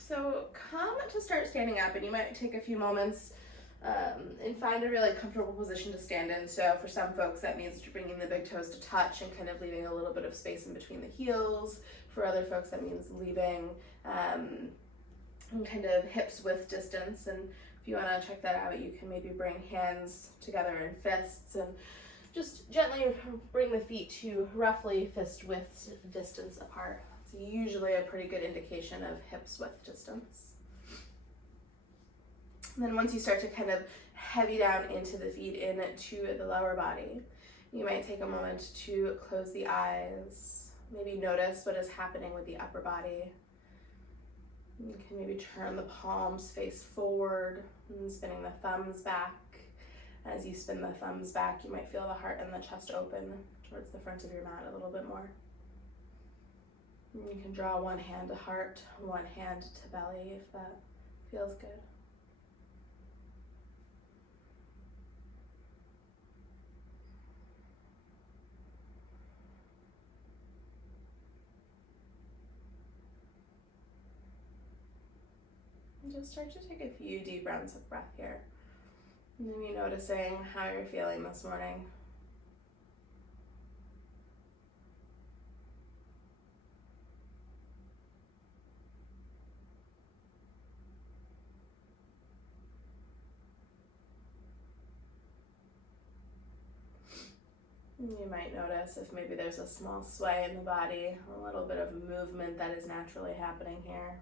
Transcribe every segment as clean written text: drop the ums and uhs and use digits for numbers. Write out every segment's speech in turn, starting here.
So come to start standing up, and you might take a few moments and find a really comfortable position to stand in. So for some folks, that means bringing the big toes to touch and kind of leaving a little bit of space in between the heels. For other folks, that means leaving kind of hips width distance. And if you want to check that out, you can maybe bring hands together in fists and just gently bring the feet to roughly fist width distance apart. It's usually a pretty good indication of hips width distance. And then once you start to kind of heavy down into the feet, into the lower body, you might take a moment to close the eyes. Maybe notice what is happening with the upper body. You can maybe turn the palms face forward and spinning the thumbs back. As you spin the thumbs back, you might feel the heart and the chest open towards the front of your mat a little bit more. And you can draw one hand to heart, one hand to belly if that feels good. And just start to take a few deep rounds of breath here. Maybe noticing how you're feeling this morning. You might notice if maybe there's a small sway in the body, a little bit of movement that is naturally happening here.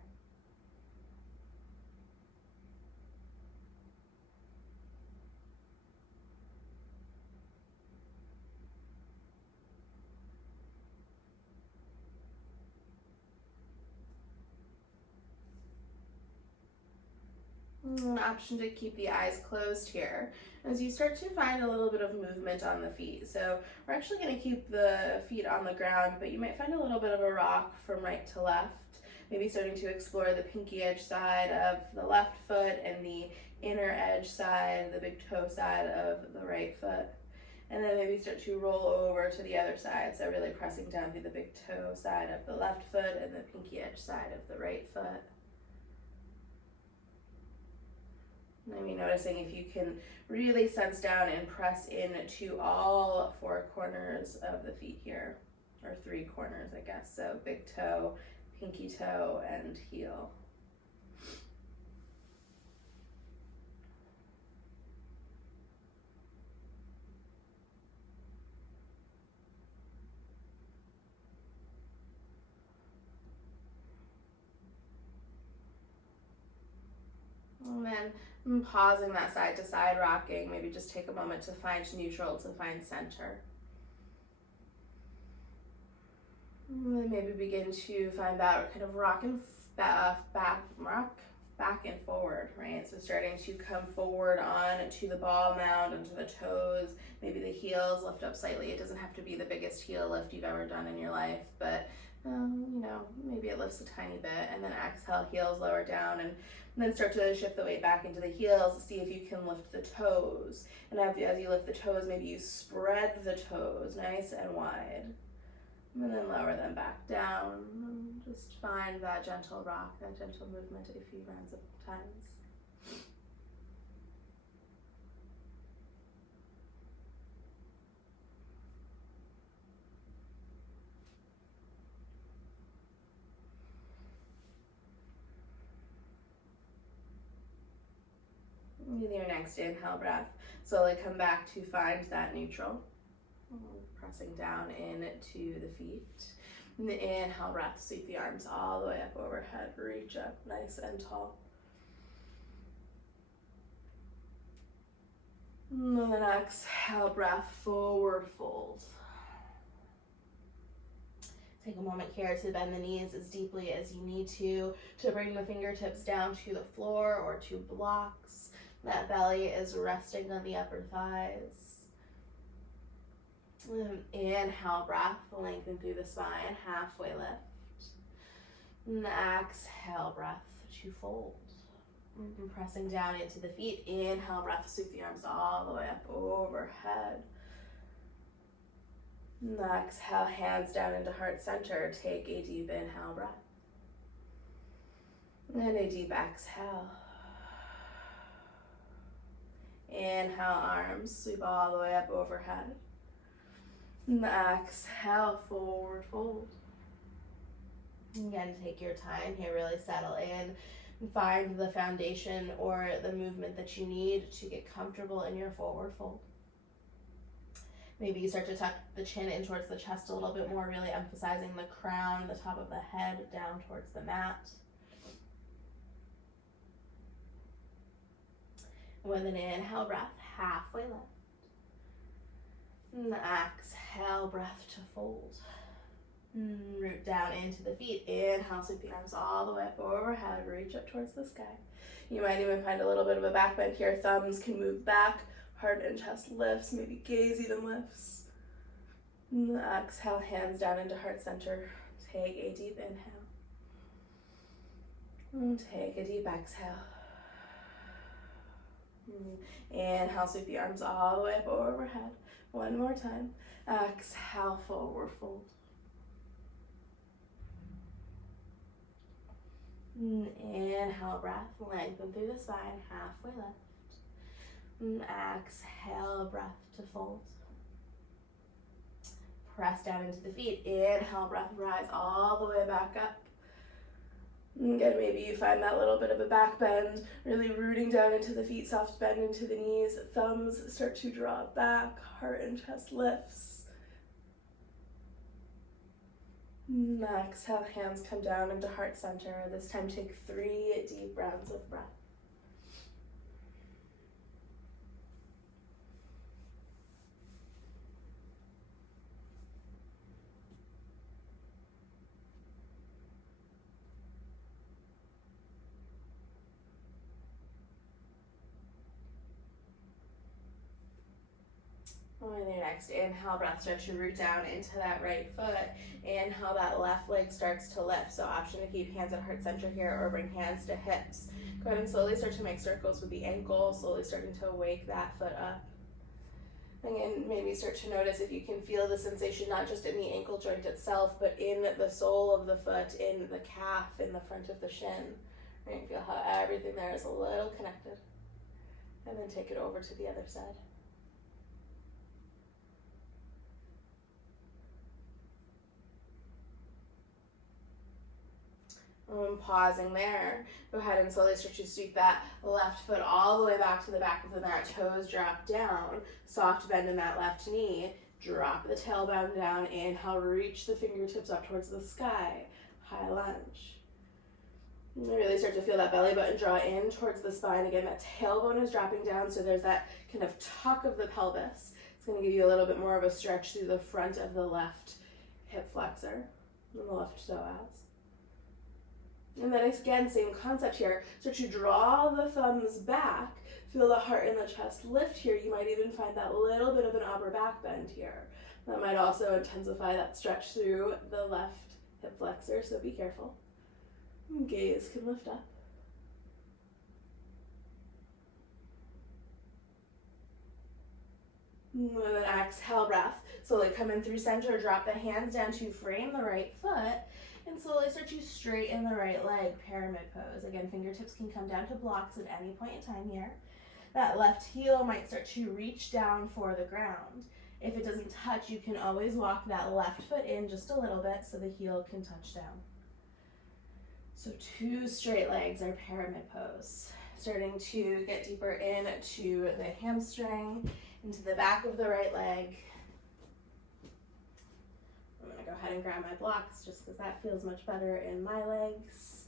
An option to keep the eyes closed here as you start to find a little bit of movement on the feet. So we're actually going to keep the feet on the ground, but you might find a little bit of a rock from right to left, maybe starting to explore the pinky edge side of the left foot and the inner edge side, the big toe side of the right foot. And then maybe start to roll over to the other side, so really pressing down through the big toe side of the left foot and the pinky edge side of the right foot. Maybe noticing if you can really sense down and press into all four corners of the feet here, or three corners, I guess. So big toe, pinky toe, and heel. And then pausing that side to side rocking, maybe just take a moment to find neutral, to find center. And then maybe begin to find that kind of rock back and forward, right? So starting to come forward on to the ball mound, onto the toes, maybe the heels lift up slightly. It doesn't have to be the biggest heel lift you've ever done in your life, but maybe it lifts a tiny bit, and then exhale, heels lower down, and then start to shift the weight back into the heels. See if you can lift the toes. And as you lift the toes, maybe you spread the toes nice and wide. And then lower them back down. And just find that gentle rock, that gentle movement a few rounds of times. With your next inhale breath, slowly come back to find that neutral. Pressing down into the feet. And the inhale breath, sweep the arms all the way up overhead, reach up nice and tall. And then exhale breath, forward fold. Take a moment here to bend the knees as deeply as you need to bring the fingertips down to the floor or to blocks. That belly is resting on the upper thighs. Inhale breath, lengthen through the spine, halfway lift. And exhale breath to fold. And pressing down into the feet. Inhale breath, sweep the arms all the way up overhead. And exhale, hands down into heart center. Take a deep inhale breath. And a deep exhale. Inhale, arms sweep all the way up overhead. And exhale, forward fold. Again, take your time here, really settle in and find the foundation or the movement that you need to get comfortable in your forward fold. Maybe you start to tuck the chin in towards the chest a little bit more, really emphasizing the crown, the top of the head down towards the mat. With an inhale, breath, halfway left. And exhale, breath to fold. Root down into the feet. Inhale, sweep the arms all the way up overhead. Reach up towards the sky. You might even find a little bit of a back bend here. Thumbs can move back. Heart and chest lifts. Maybe gaze even lifts. And exhale, hands down into heart center. Take a deep inhale. And take a deep exhale. Inhale, sweep the arms all the way up overhead. One more time. Exhale, forward fold. Inhale, breath, lengthen through the spine, halfway left. Exhale, breath to fold. Press down into the feet. Inhale, breath, rise all the way back up. Again, maybe you find that little bit of a back bend, really rooting down into the feet, soft bend into the knees. Thumbs start to draw back, heart and chest lifts. Exhale, hands come down into heart center. This time take 3 deep rounds of breath. On your next inhale, breath, start to root down into that right foot. Inhale, that left leg starts to lift. So option to keep hands at heart center here or bring hands to hips. Go ahead and slowly start to make circles with the ankle, slowly starting to wake that foot up. Again, maybe start to notice if you can feel the sensation not just in the ankle joint itself, but in the sole of the foot, in the calf, in the front of the shin. Right? Feel how everything there is a little connected. And then take it over to the other side. Pausing there, go ahead and slowly start to sweep that left foot all the way back to the back of the mat. Toes drop down, soft bend in that left knee. Drop the tailbone down. Inhale, reach the fingertips up towards the sky. High lunge. And really start to feel that belly button draw in towards the spine. Again, that tailbone is dropping down, so there's that kind of tuck of the pelvis. It's going to give you a little bit more of a stretch through the front of the left hip flexor and the left psoas. And then again, same concept here. Start to draw the thumbs back. Feel the heart and the chest lift here. You might even find that little bit of an upper back bend here. That might also intensify that stretch through the left hip flexor, so be careful. Gaze can lift up. And then exhale, breath. Slowly come in through center, drop the hands down to frame the right foot, and slowly start to straighten the right leg, pyramid pose. Again, fingertips can come down to blocks at any point in time here. That left heel might start to reach down for the ground. If it doesn't touch, you can always walk that left foot in just a little bit so the heel can touch down. So 2 straight legs are pyramid pose. Starting to get deeper into the hamstring, into the back of the right leg. I'm going to go ahead and grab my blocks just because that feels much better in my legs.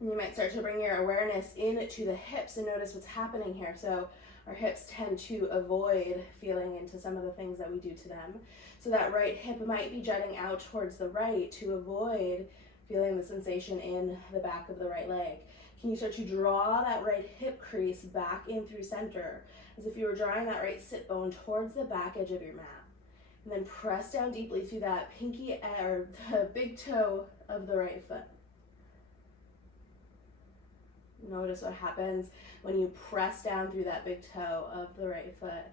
And you might start to bring your awareness into the hips and notice what's happening here. So our hips tend to avoid feeling into some of the things that we do to them. So that right hip might be jutting out towards the right to avoid feeling the sensation in the back of the right leg. Can you start to draw that right hip crease back in through center as if you were drawing that right sit bone towards the back edge of your mat? And then press down deeply through that pinky or the big toe of the right foot. Notice what happens when you press down through that big toe of the right foot.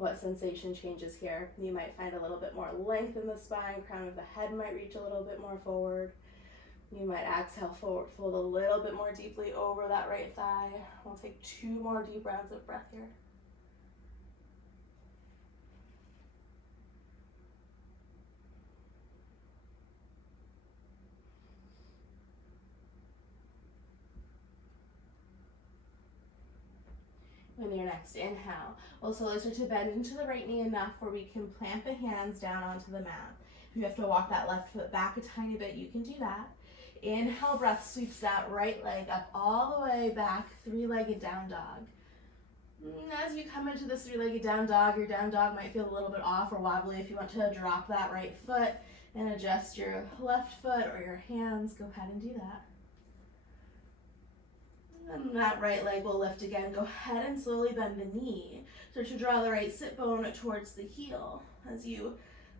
what sensation changes here. You might find a little bit more length in the spine, crown of the head might reach a little bit more forward. You might exhale forward, fold a little bit more deeply over that right thigh. We'll take 2 more deep rounds of breath here. With your next inhale, we'll slowly start to bend into the right knee enough where we can plant the hands down onto the mat. If you have to walk that left foot back a tiny bit, you can do that. Inhale, breath sweeps that right leg up all the way back, 3-legged down dog. As you come into this 3-legged down dog, your down dog might feel a little bit off or wobbly. If you want to drop that right foot and adjust your left foot or your hands, go ahead and do that. And that right leg will lift again. Go ahead and slowly bend the knee. Start to draw the right sit bone towards the heel. As you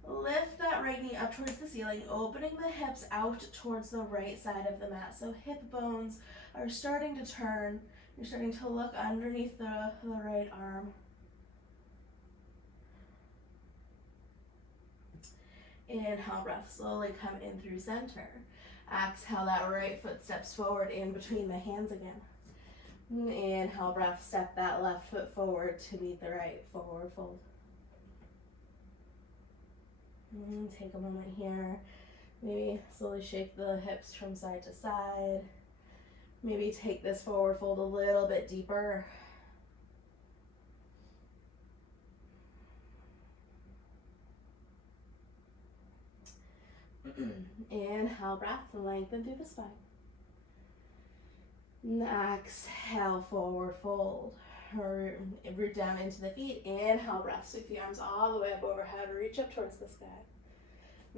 lift that right knee up towards the ceiling, opening the hips out towards the right side of the mat. So hip bones are starting to turn. You're starting to look underneath the right arm. Inhale, breath, slowly come in through center. Exhale, that right foot steps forward in between the hands again. Inhale, breath, step that left foot forward to meet the right, forward fold. Take a moment here. Maybe slowly shake the hips from side to side. Maybe take this forward fold a little bit deeper. Inhale, breath, lengthen through the spine. Exhale, forward fold. Root down into the feet. Inhale, breath, sweep the arms all the way up overhead. Reach up towards the sky.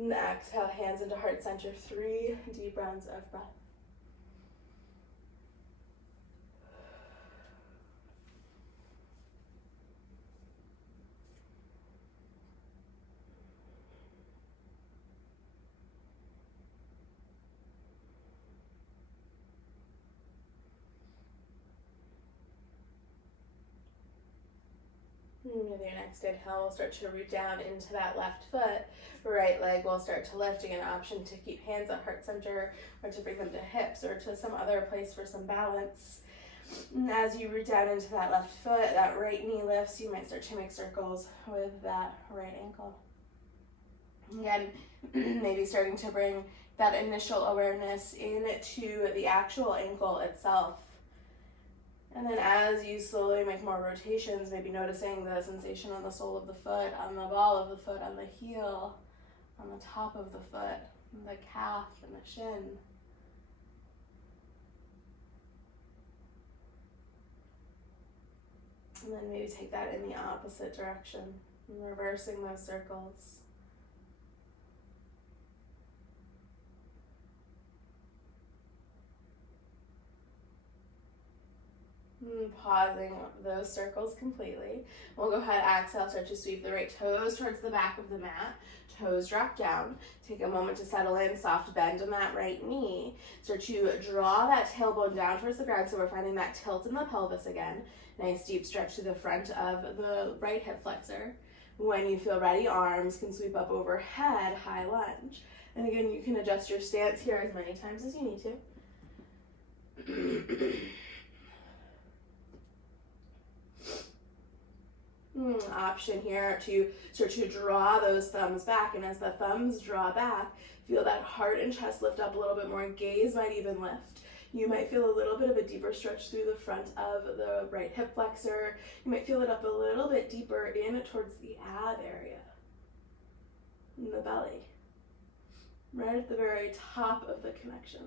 Exhale, hands into heart center. 3 deep rounds of breath. With your next inhale, we'll start to root down into that left foot. Right leg will start to lift. Again, option to keep hands at heart center or to bring them to hips or to some other place for some balance. And as you root down into that left foot, that right knee lifts. You might start to make circles with that right ankle. Again, maybe starting to bring that initial awareness into the actual ankle itself. And then as you slowly make more rotations, maybe noticing the sensation on the sole of the foot, on the ball of the foot, on the heel, on the top of the foot, the calf and the shin. And then maybe take that in the opposite direction, reversing those circles. Pausing those circles completely. We'll go ahead, exhale, start to sweep the right toes towards the back of the mat. Toes drop down. Take a moment to settle in, soft bend in that right knee. Start to draw that tailbone down towards the ground, so we're finding that tilt in the pelvis again. Nice deep stretch to the front of the right hip flexor. When you feel ready, arms can sweep up overhead, high lunge. And again, you can adjust your stance here as many times as you need to. Option here to start to draw those thumbs back, and as the thumbs draw back, feel that heart and chest lift up a little bit more. Gaze might even lift. You might feel a little bit of a deeper stretch through the front of the right hip flexor. You might feel it up a little bit deeper in towards the ab area, in the belly, right at the very top of the connection.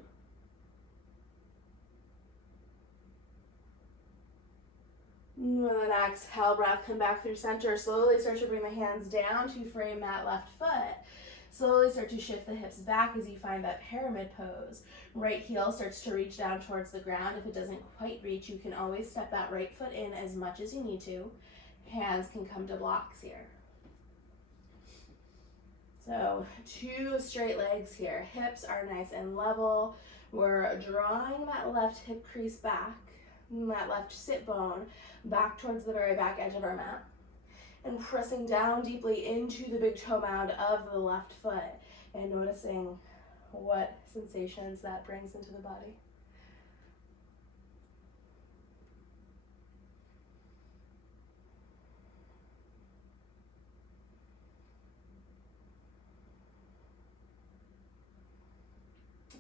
With an exhale, breath, come back through center. Slowly start to bring the hands down to frame that left foot. Slowly start to shift the hips back as you find that pyramid pose. Right heel starts to reach down towards the ground. If it doesn't quite reach, you can always step that right foot in as much as you need to. Hands can come to blocks here. So 2 straight legs here. Hips are nice and level. We're drawing that left hip crease back, that left sit bone back towards the very back edge of our mat. And pressing down deeply into the big toe mound of the left foot and noticing what sensations that brings into the body.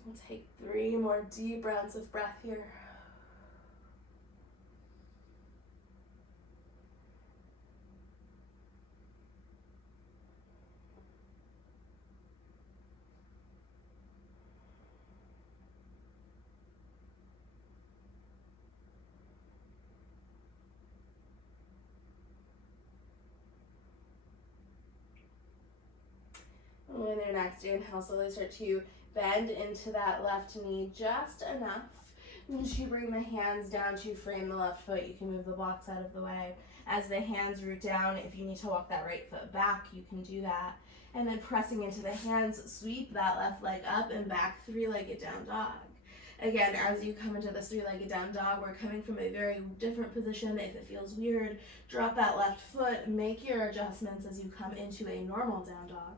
We'll take 3 more deep rounds of breath here. With your next inhale, slowly start to bend into that left knee just enough to bring the hands down to frame the left foot. You can move the blocks out of the way. As the hands root down, if you need to walk that right foot back, you can do that. And then pressing into the hands, sweep that left leg up and back, 3-legged down dog. Again, as you come into this 3-legged down dog, we're coming from a very different position. If it feels weird, drop that left foot, make your adjustments as you come into a normal down dog.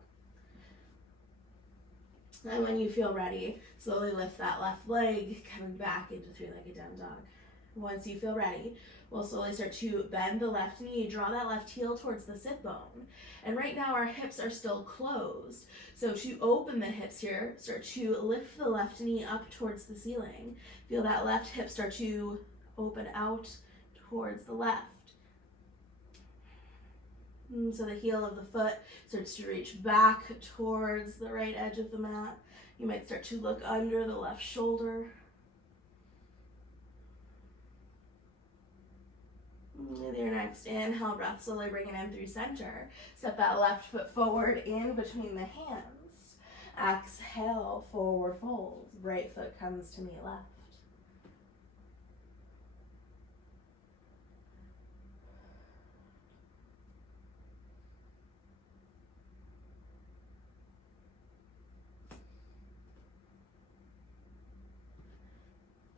And when you feel ready, slowly lift that left leg, coming back into 3-legged down dog. Once you feel ready, we'll slowly start to bend the left knee, draw that left heel towards the sit bone. And right now our hips are still closed. So to open the hips here, start to lift the left knee up towards the ceiling. Feel that left hip start to open out towards the left. And so the heel of the foot starts to reach back towards the right edge of the mat. You might start to look under the left shoulder. With your next inhale breath, slowly bring it in through center. Step that left foot forward in between the hands. Exhale, forward fold. Right foot comes to meet left.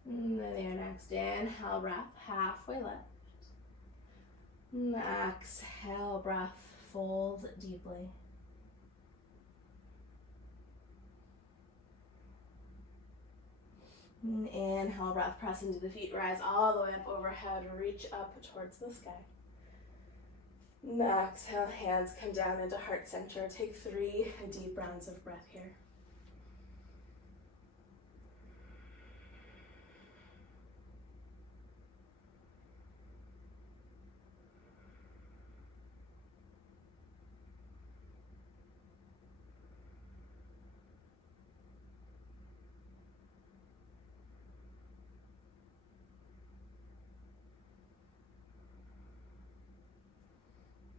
And then your next inhale breath, halfway lift. And exhale breath, fold deeply. And inhale breath, press into the feet, rise all the way up overhead, reach up towards the sky. And exhale, hands come down into heart center. Take 3 deep rounds of breath here.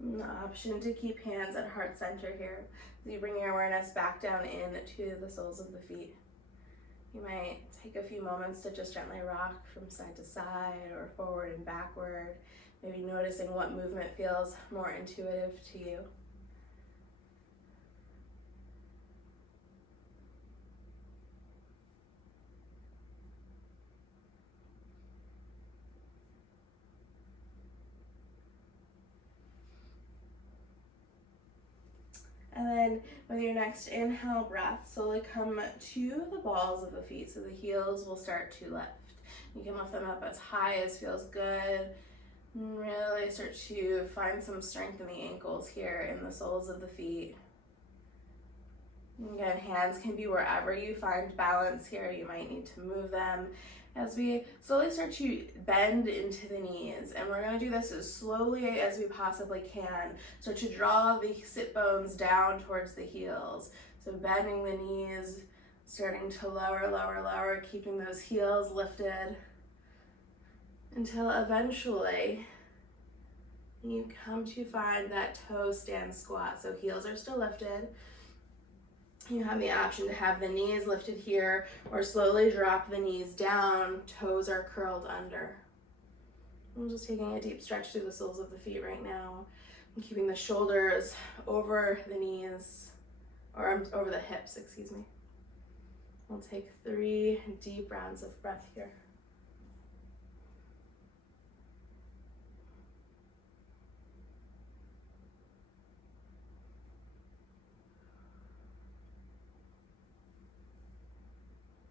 An option to keep hands at heart center here. So you bring your awareness back down into the soles of the feet. You might take a few moments to just gently rock from side to side or forward and backward, maybe noticing what movement feels more intuitive to you. And then with your next inhale breath, slowly come to the balls of the feet. So the heels will start to lift. You can lift them up as high as feels good. And really start to find some strength in the ankles here in the soles of the feet. Again, hands can be wherever you find balance here. You might need to move them as we slowly start to bend into the knees. And we're going to do this as slowly as we possibly can. Start to draw the sit bones down towards the heels. So bending the knees, starting to lower, lower, lower, keeping those heels lifted until eventually you come to find that toe stand squat. So heels are still lifted. You have the option to have the knees lifted here or slowly drop the knees down, toes are curled under. I'm just taking a deep stretch through the soles of the feet right now. I'm keeping the shoulders over the knees, or over the hips, excuse me. We'll take 3 deep rounds of breath here.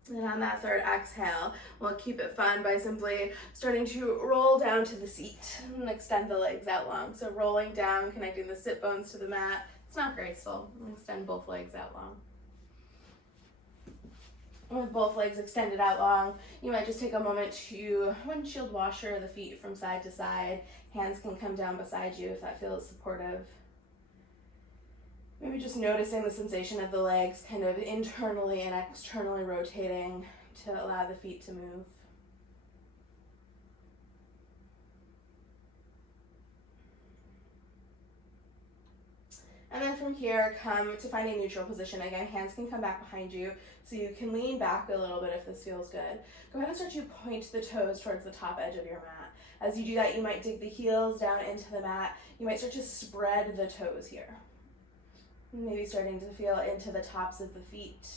And on that third exhale, we'll keep it fun by simply starting to roll down to the seat and extend the legs out long. So rolling down, connecting the sit bones to the mat. It's not graceful. Extend both legs out long. With both legs extended out long, you might just take a moment to windshield washer the feet from side to side. Hands can come down beside you if that feels supportive. Maybe just noticing the sensation of the legs kind of internally and externally rotating to allow the feet to move. And then from here, come to find a neutral position. Again, hands can come back behind you, so you can lean back a little bit if this feels good. Go ahead and start to point the toes towards the top edge of your mat. As you do that, you might dig the heels down into the mat. You might start to spread the toes here. Maybe starting to feel into the tops of the feet.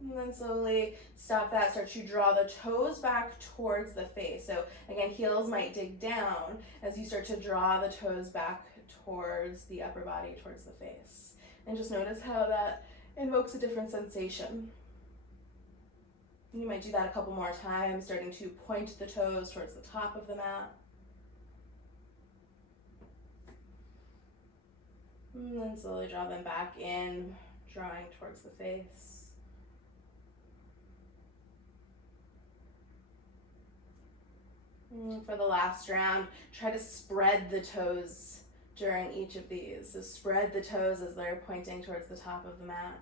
And then slowly stop that, start to draw the toes back towards the face. So again, heels might dig down as you start to draw the toes back towards the upper body, towards the face. And just notice how that invokes a different sensation. You might do that a couple more times, starting to point the toes towards the top of the mat. And then slowly draw them back in, drawing towards the face. And for the last round, try to spread the toes during each of these. So spread the toes as they're pointing towards the top of the mat.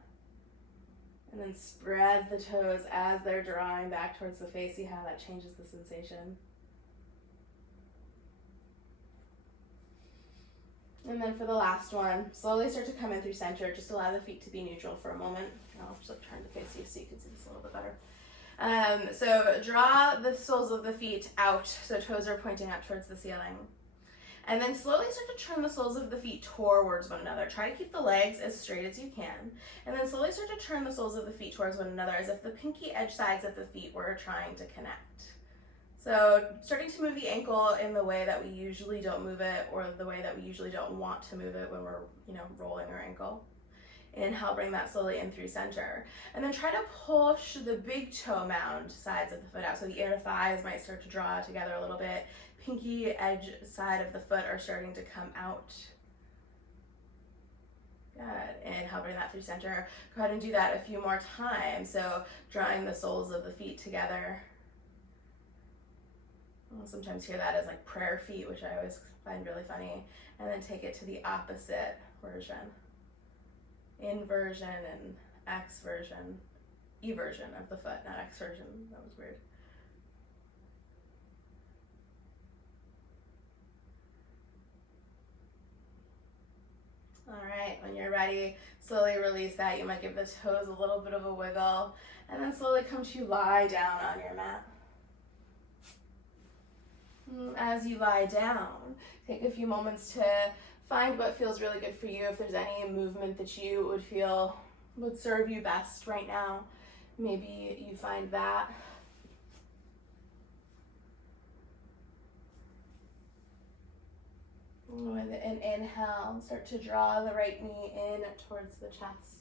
And then spread the toes as they're drawing back towards the face. See how that changes the sensation. And then for the last one, slowly start to come in through center. Just allow the feet to be neutral for a moment. I'll just turn to face you so you can see this a little bit better. So draw the soles of the feet out so toes are pointing up towards the ceiling. And then slowly start to turn the soles of the feet towards one another. Try to keep the legs as straight as you can. And then slowly start to turn the soles of the feet towards one another as if the pinky edge sides of the feet were trying to connect. So starting to move the ankle in the way that we usually don't move it, or the way that we usually don't want to move it when we're, rolling our ankle. Inhale, bring that slowly in through center. And then try to push the big toe mound sides of the foot out. So the inner thighs might start to draw together a little bit. Pinky edge side of the foot are starting to come out. Good. Inhale, bring that through center. Go ahead and do that a few more times. So drawing the soles of the feet together. I'll sometimes hear that as like prayer feet, which I always find really funny. And then take it to the opposite version. Inversion and exversion. Eversion of the foot, not exversion. That was weird. All right, when you're ready, slowly release that. You might give the toes a little bit of a wiggle, and then slowly come to lie down on your mat. As you lie down, take a few moments to find what feels really good for you. If there's any movement that you would feel would serve you best right now, maybe you find that. With an inhale, start to draw the right knee in towards the chest.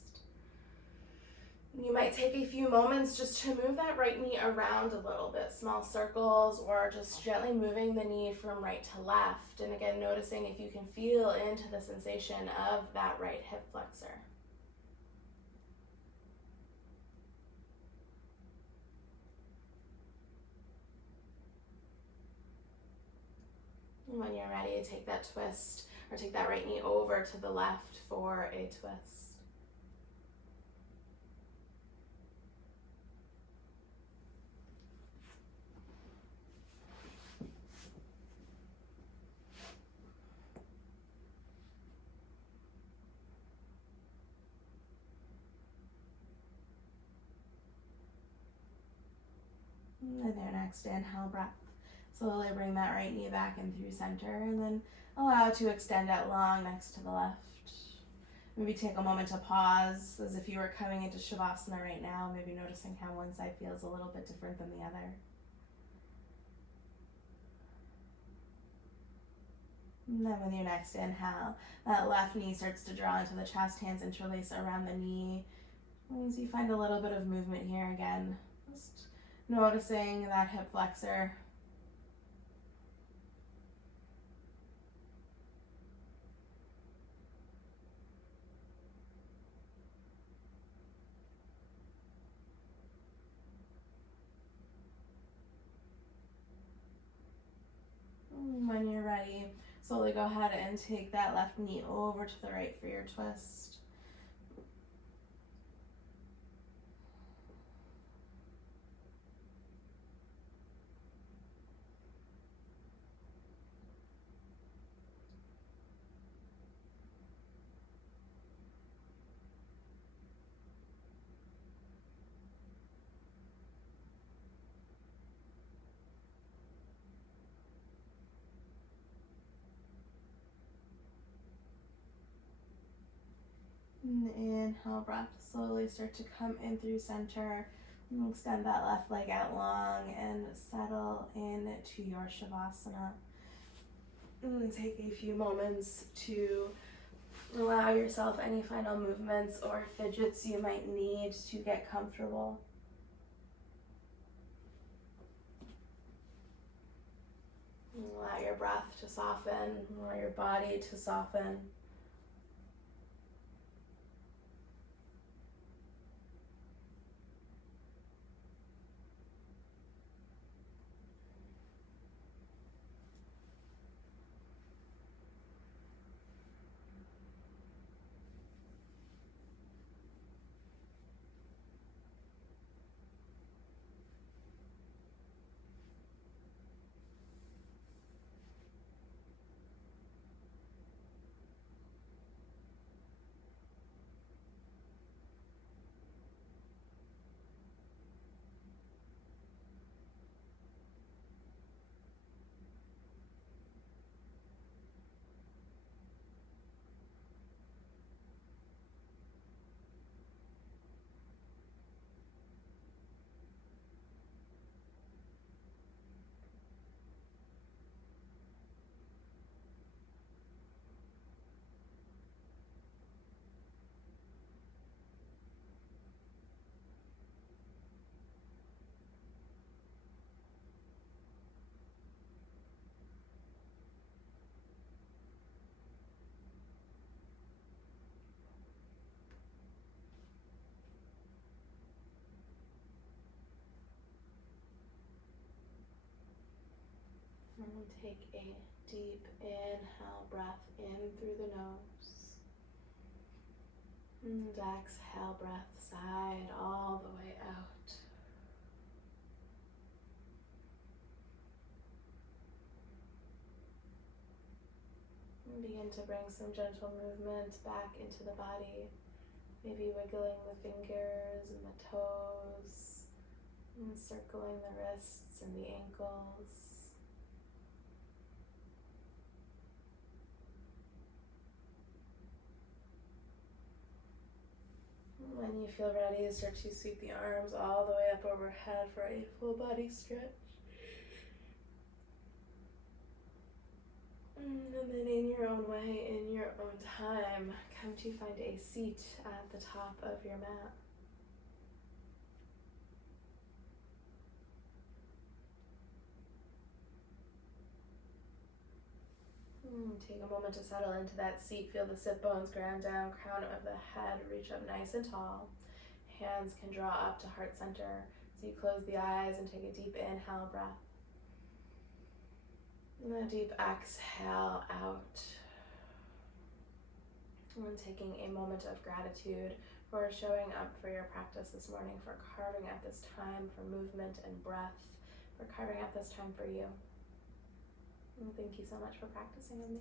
You might take a few moments just to move that right knee around a little bit, small circles, or just gently moving the knee from right to left. And again, noticing if you can feel into the sensation of that right hip flexor. And when you're ready, take that twist, or take that right knee over to the left for a twist. And their next inhale breath. Slowly bring that right knee back in through center, and then allow it to extend out long next to the left. Maybe take a moment to pause as if you were coming into Shavasana right now, maybe noticing how one side feels a little bit different than the other. And then with your next inhale, that left knee starts to draw into the chest, hands interlace around the knee. As you find a little bit of movement here again, just noticing that hip flexor. When you're ready, slowly go ahead and take that left knee over to the right for your twist. And inhale, breath, slowly start to come in through center. And extend that left leg out long and settle into your Shavasana. And take a few moments to allow yourself any final movements or fidgets you might need to get comfortable. Allow your breath to soften, allow your body to soften. And take a deep inhale, breath in through the nose. And exhale, breath side all the way out. And begin to bring some gentle movement back into the body. Maybe wiggling the fingers and the toes, and circling the wrists and the ankles. When you feel ready, start to sweep the arms all the way up overhead for a full body stretch. And then in your own way, in your own time, come to find a seat at the top of your mat. Take a moment to settle into that seat. Feel the sit bones ground down, crown of the head reach up nice and tall. Hands can draw up to heart center. So you close the eyes and take a deep inhale breath. And a deep exhale out. And taking a moment of gratitude for showing up for your practice this morning, for carving out this time for movement and breath, for carving out this time for you. And thank you so much for practicing with me.